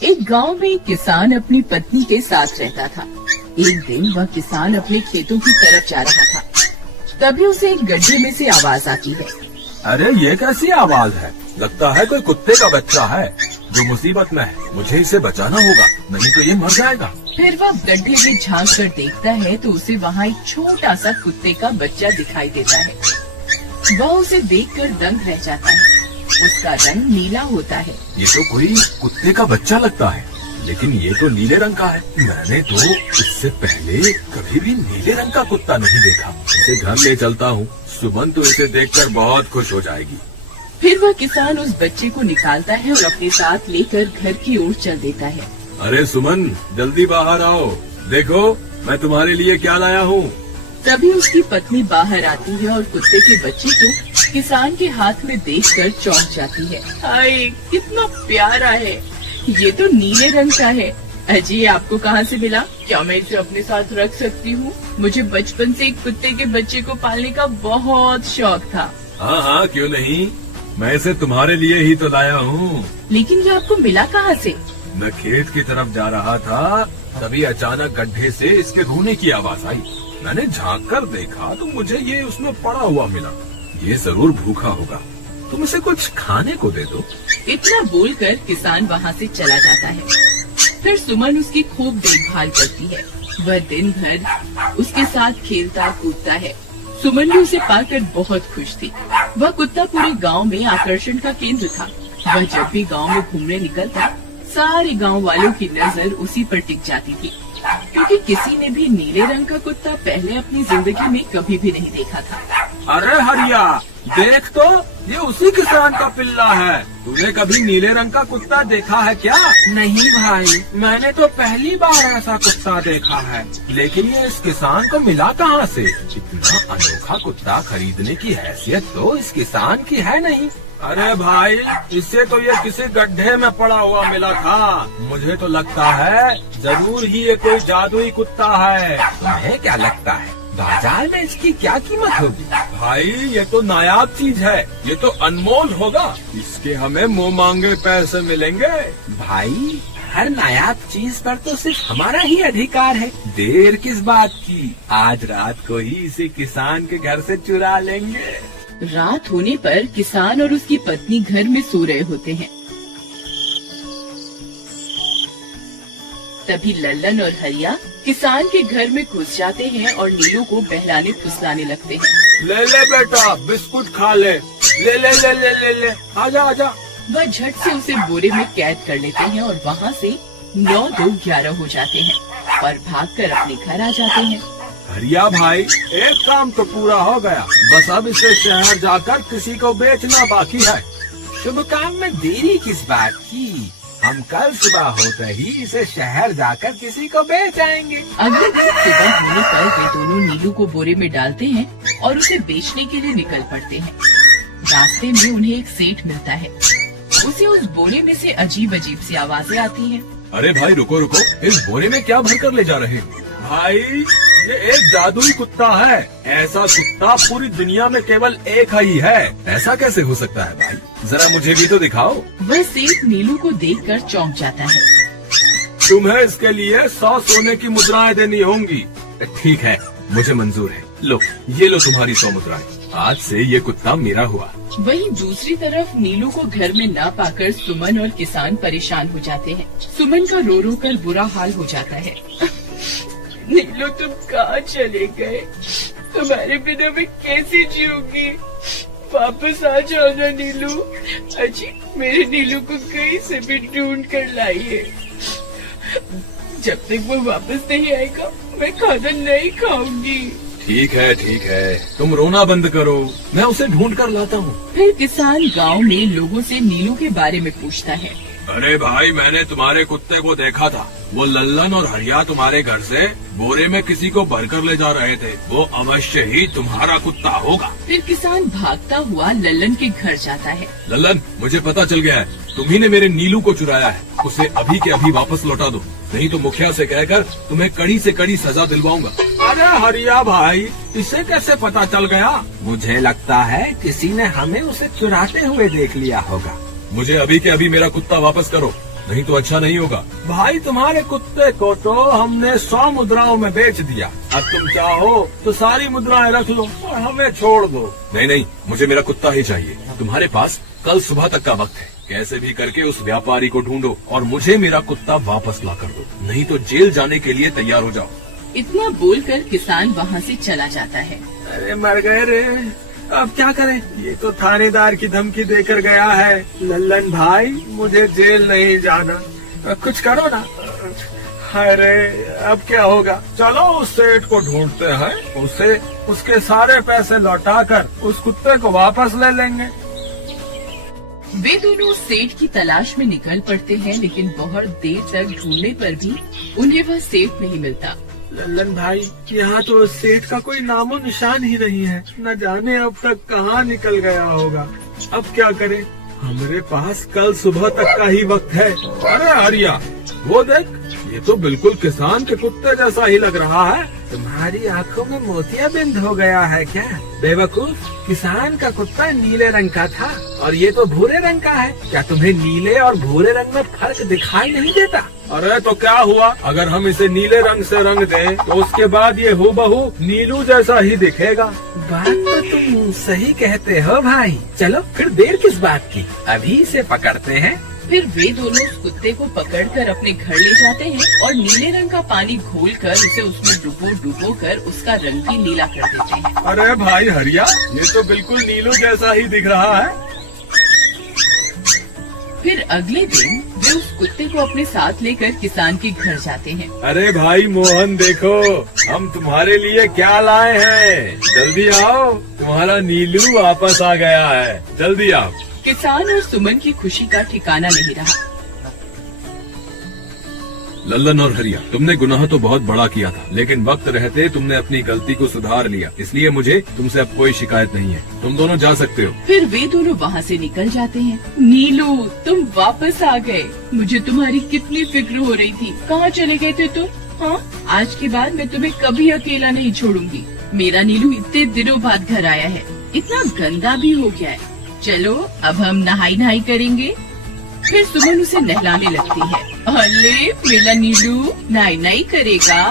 एक गांव में एक किसान अपनी पत्नी के साथ रहता था। एक दिन वह किसान अपने खेतों की तरफ जा रहा था। तभी उसे एक गड्ढे में से आवाज आती है। अरे ये कैसी आवाज है? लगता है कोई कुत्ते का बच्चा है जो मुसीबत में है। मुझे इसे बचाना होगा, नहीं तो ये मर जाएगा। फिर वह गड्ढे में झांक कर देखता है तो उसे वहाँ एक छोटा सा कुत्ते का बच्चा दिखाई देता है। वह उसे देखकर दंग रह जाता है। उसका रंग नीला होता है। ये तो कोई कुत्ते का बच्चा लगता है, लेकिन ये तो नीले रंग का है। मैंने तो इससे पहले कभी भी नीले रंग का कुत्ता नहीं देखा। इसे घर ले चलता हूँ, सुमन तो इसे देखकर बहुत खुश हो जाएगी। फिर वह किसान उस बच्चे को निकालता है और अपने साथ लेकर घर की ओर चल देता है। अरे सुमन, जल्दी बाहर आओ, देखो मैं तुम्हारे लिए क्या लाया हूँ। तभी उसकी पत्नी बाहर आती है और कुत्ते के बच्चे को किसान के हाथ में देखकर चौंक जाती है। हाय, कितना प्यारा है, ये तो नीले रंग का है। अजी, आपको कहाँ से मिला? क्या मैं इसे अपने साथ रख सकती हूँ? मुझे बचपन से एक कुत्ते के बच्चे को पालने का बहुत शौक था। हाँ हाँ, क्यों नहीं, मैं इसे तुम्हारे लिए ही तो लाया हूँ। लेकिन ये आपको मिला कहाँ से? मैं खेत की तरफ जा रहा था, तभी अचानक गड्ढे से इसके रोने की आवाज आई। मैंने झांक कर देखा तो मुझे ये उसमें पड़ा हुआ मिला। ये जरूर भूखा होगा, तुम इसे कुछ खाने को दे दो। इतना बोलकर किसान वहाँ से चला जाता है। फिर सुमन उसकी खूब देखभाल करती है। वह दिन भर उसके साथ खेलता कूदता है। सुमन भी उसे पाकर बहुत खुश थी। वह कुत्ता पूरे गांव में आकर्षण का केंद्र था। वह जब भी गांव में घूमने निकलता, सारे गांव वालों की नजर उसी पर टिक जाती थी, क्योंकि किसी ने भी नीले रंग का कुत्ता पहले अपनी जिंदगी में कभी भी नहीं देखा था। अरे हरिया, देख तो, ये उसी किसान का पिल्ला है। तूने कभी नीले रंग का कुत्ता देखा है क्या? नहीं भाई, मैंने तो पहली बार ऐसा कुत्ता देखा है। लेकिन ये इस किसान को मिला कहाँ से? इतना अनोखा कुत्ता खरीदने की हैसियत तो इस किसान की है नहीं। अरे भाई, इससे तो ये किसी गड्ढे में पड़ा हुआ मिला था। मुझे तो लगता है जरूर ही ये कोई जादुई कुत्ता है। तुम्हें क्या लगता है, बाजार में इसकी क्या कीमत होगी? भाई, ये तो नायाब चीज है, ये तो अनमोल होगा। इसके हमें मुंह मांगे पैसे मिलेंगे। भाई, हर नायाब चीज पर तो सिर्फ हमारा ही अधिकार है। देर किस बात की, आज रात को ही इसे किसान के घर से चुरा लेंगे। रात होने पर किसान और उसकी पत्नी घर में सो रहे होते हैं। तभी लल्लन और हरिया किसान के घर में घुस जाते हैं और नीलू को बहलाने फुसलाने लगते हैं। ले ले बेटा, बिस्कुट खा ले। ले ले ले ले ले ले, आजा आजा। वह झट से उसे बोरे में कैद कर लेते हैं और वहाँ से 9-2-11 हो जाते हैं और भागकर अपने घर आ जाते हैं। हरिया भाई, एक काम तो पूरा हो गया, बस अब इसे शहर जाकर किसी को बेचना बाकी है। शुभ काम में देरी किस बात की, हम कल सुबह होते ही इसे शहर जाकर किसी को बेच आएंगे। अगले दिन सुबह होने पर वे दोनों नीलू को बोरे में डालते हैं और उसे बेचने के लिए निकल पड़ते हैं। रास्ते में उन्हें एक सेठ मिलता है। उसे उस बोरे में से अजीब अजीब सी आवाजें आती हैं। अरे भाई, रुको रुको, इस बोरे में क्या भर कर ले जा रहे हो? भाई, ये एक जादुई कुत्ता है। ऐसा कुत्ता पूरी दुनिया में केवल एक ही है। ऐसा कैसे हो सकता है भाई? जरा मुझे भी तो दिखाओ। वह सेठ नीलू को देखकर चौंक जाता है। तुम्हें इसके लिए 100 सोने की मुद्राएं देनी होंगी। ठीक है, मुझे मंजूर है। लो, ये लो तुम्हारी 100 मुद्राएं। आज से ये कुत्ता मेरा हुआ। वहीं दूसरी तरफ नीलू को घर में न पाकर सुमन और किसान परेशान हो जाते हैं। सुमन का रो रो कर बुरा हाल हो जाता है। नीलू, तुम कहाँ चले गए? तुम्हारे बिना मैं कैसे जीऊंगी? वापस आ जाओ ना नीलू। अजी, मेरे नीलू को कहीं से भी ढूंढ कर लाइए। जब तक वो वापस नहीं आएगा, मैं खाना नहीं खाऊंगी। ठीक है, तुम रोना बंद करो, मैं उसे ढूंढ कर लाता हूँ। फिर किसान गांव में लोगों से नीलू के बारे में पूछता है। अरे भाई, मैंने तुम्हारे कुत्ते को देखा था। वो लल्लन और हरिया तुम्हारे घर से बोरे में किसी को भरकर ले जा रहे थे। वो अवश्य ही तुम्हारा कुत्ता होगा। फिर किसान भागता हुआ लल्लन के घर जाता है। लल्लन, मुझे पता चल गया है, तुम्ही ने मेरे नीलू को चुराया है। उसे अभी के अभी वापस लौटा दो, नहीं तो मुखिया से कहकर तुम्हें कड़ी से कड़ी सजा दिलवाऊंगा। अरे हरिया भाई, इसे कैसे पता चल गया? मुझे लगता है किसी ने हमें उसे चुराते हुए देख लिया होगा। मुझे अभी के अभी मेरा कुत्ता वापस करो, नहीं तो अच्छा नहीं होगा। भाई तुम्हारे कुत्ते को तो हमने 100 मुद्राओं में बेच दिया, अब तुम चाहो तो सारी मुद्राएं रख लो और हमें छोड़ दो। नहीं नहीं, मुझे मेरा कुत्ता ही चाहिए। तुम्हारे पास कल सुबह तक का वक्त है, कैसे भी करके उस व्यापारी को ढूंढो और मुझे मेरा कुत्ता वापस ला कर दो, नहीं तो जेल जाने के लिए तैयार हो जाओ। इतना बोलकर किसान वहाँ से चला जाता है। अरे मर गए रे, अब क्या करें? ये तो थानेदार की धमकी देकर गया है। लल्लन भाई, मुझे जेल नहीं जाना, कुछ करो ना। अरे अब क्या होगा? चलो उस सेठ को ढूंढते हैं, उसे उसके सारे पैसे लौटाकर उस कुत्ते को वापस ले लेंगे। वे दोनों सेठ की तलाश में निकल पड़ते हैं, लेकिन बहुत देर तक ढूंढने पर भी उन्हें वह सेठ नहीं मिलता। लल्लन भाई, यहाँ तो सेठ का कोई नामो निशान ही नहीं है, न जाने अब तक कहाँ निकल गया होगा। अब क्या करें? हमारे पास कल सुबह तक का ही वक्त है। अरे हरिया, वो देख, ये तो बिल्कुल किसान के कुत्ते जैसा ही लग रहा है। तुम्हारी आंखों में मोतियाबिंद हो गया है क्या बेवकूफ? किसान का कुत्ता नीले रंग का था और ये तो भूरे रंग का है। क्या तुम्हें नीले और भूरे रंग में फर्क दिखाई नहीं देता? अरे तो क्या हुआ, अगर हम इसे नीले रंग से रंग दें तो उसके बाद ये हूबहू नीलू जैसा ही दिखेगा। बात तो तुम सही कहते हो भाई। चलो फिर देर किस बात की, अभी इसे पकड़ते हैं। फिर वे दोनों उस कुत्ते को पकड़कर अपने घर ले जाते हैं और नीले रंग का पानी घोलकर उसे उसमें डुबो कर उसका रंग भी नीला कर देते हैं। अरे भाई हरिया, ये तो बिल्कुल नीलू जैसा ही दिख रहा है। फिर अगले दिन वे उस कुत्ते को अपने साथ लेकर किसान के घर जाते हैं। अरे भाई मोहन, देखो हम तुम्हारे लिए क्या लाए हैं, जल्दी आओ, तुम्हारा नीलू वापस आ गया है, जल्दी आओ। किसान और सुमन की खुशी का ठिकाना नहीं रहा। लल्लन और हरिया, तुमने गुनाह तो बहुत बड़ा किया था, लेकिन वक्त रहते तुमने अपनी गलती को सुधार लिया, इसलिए मुझे तुमसे अब कोई शिकायत नहीं है। तुम दोनों जा सकते हो। फिर वे दोनों वहाँ से निकल जाते हैं। नीलू, तुम वापस आ गए, मुझे तुम्हारी कितनी फिक्र हो रही थी। कहाँ चले गए थे तुम? हाँ, आज के बाद मैं तुम्हें कभी अकेला नहीं छोड़ूंगी। मेरा नीलू इतने दिनों बाद घर आया है, इतना गंदा भी हो गया है। चलो अब हम नहाई करेंगे। फिर सुमन उसे नहलाने लगती है। अरे मेरा नीलू नहाई करेगा,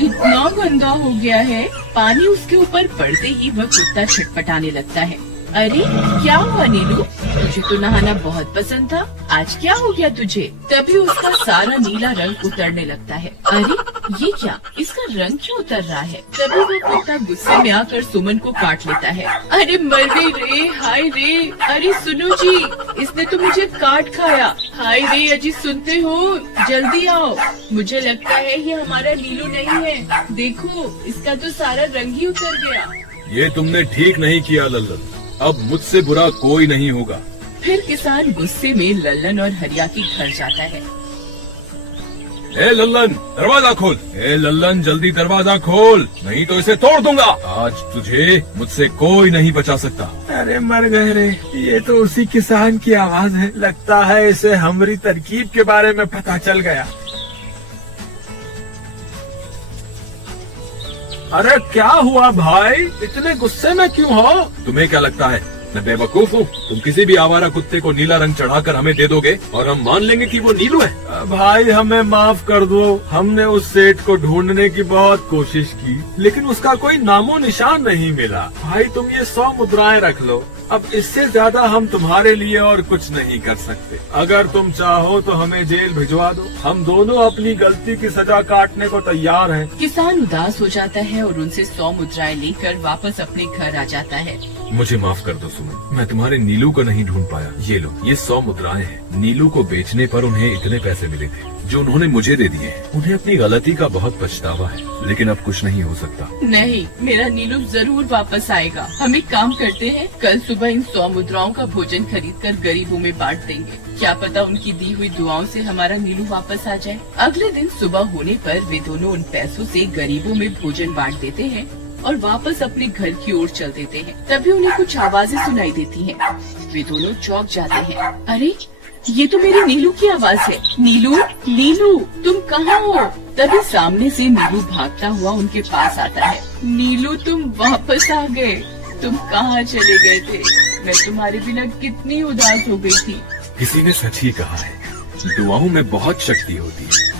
इतना गंदा हो गया है। पानी उसके ऊपर पड़ते ही वह कुत्ता छटपटाने लगता है। अरे क्या हुआ नीलू, तुझे तो नहाना बहुत पसंद था, आज क्या हो गया तुझे? तभी उसका सारा नीला रंग उतरने लगता है। अरे ये क्या, इसका रंग क्यों उतर रहा है? तभी वो कुत्ता गुस्से में आकर सुमन को काट लेता है। अरे मर गई रे, हाय रे। अरे सुनो जी, इसने तो मुझे काट खाया। हाय रे अजी, सुनते हो? जल्दी आओ, मुझे लगता है ये हमारा नीलू नहीं है। देखो, इसका तो सारा रंग ही उतर गया। ये तुमने ठीक नहीं किया लल्लन, अब मुझसे बुरा कोई नहीं होगा। फिर किसान गुस्से में लल्लन और हरिया के घर जाता है। ए लल्लन, दरवाजा खोल। ए लल्लन, जल्दी दरवाजा खोल, नहीं तो इसे तोड़ दूंगा। आज तुझे मुझसे कोई नहीं बचा सकता। अरे मर गए रे, ये तो उसी किसान की आवाज है। लगता है इसे हमारी तरकीब के बारे में पता चल गया। अरे क्या हुआ भाई, इतने गुस्से में क्यों हो? तुम्हें क्या लगता है मैं बेवकूफ हूँ? तुम किसी भी आवारा कुत्ते को नीला रंग चढ़ाकर हमें दे दोगे और हम मान लेंगे कि वो नीलू है। भाई हमें माफ कर दो, हमने उस सेठ को ढूंढने की बहुत कोशिश की, लेकिन उसका कोई नामो निशान नहीं मिला। भाई तुम ये 100 मुद्राएं रख लो, अब इससे ज्यादा हम तुम्हारे लिए और कुछ नहीं कर सकते। अगर तुम चाहो तो हमें जेल भिजवा दो, हम दोनों अपनी गलती की सजा काटने को तैयार हैं। किसान उदास हो जाता है और उनसे 100 मुद्राएं लेकर वापस अपने घर आ जाता है। मुझे माफ कर दो सुमन, मैं तुम्हारे नीलू को नहीं ढूंढ पाया। ये लो, ये 100 मुद्राएं हैं। नीलू को बेचने पर उन्हें इतने पैसे मिले थे जो उन्होंने मुझे दे दिए। उन्हें अपनी गलती का बहुत पछतावा है, लेकिन अब कुछ नहीं हो सकता। नहीं, मेरा नीलू जरूर वापस आएगा। हम एक काम करते हैं, कल सुबह इन 100 मुद्राओं का भोजन खरीदकर गरीबों में बांट देंगे। क्या पता उनकी दी हुई दुआओं से हमारा नीलू वापस आ जाए। अगले दिन सुबह होने पर वे दोनों उन पैसों से गरीबों में भोजन बांट देते हैं और वापस अपने घर की ओर चल देते हैं। तभी उन्हें कुछ आवाजें सुनाई देती हैं। वे दोनों चौंक जाते हैं। अरे ये तो मेरे नीलू की आवाज है। नीलू, नीलू तुम कहाँ हो? तभी सामने से नीलू भागता हुआ उनके पास आता है। नीलू तुम वापस आ गए, तुम कहाँ चले गए थे? मैं तुम्हारे बिना कितनी उदास हो गई थी। किसी ने सच ही कहा है, दुआओं में बहुत शक्ति होती है।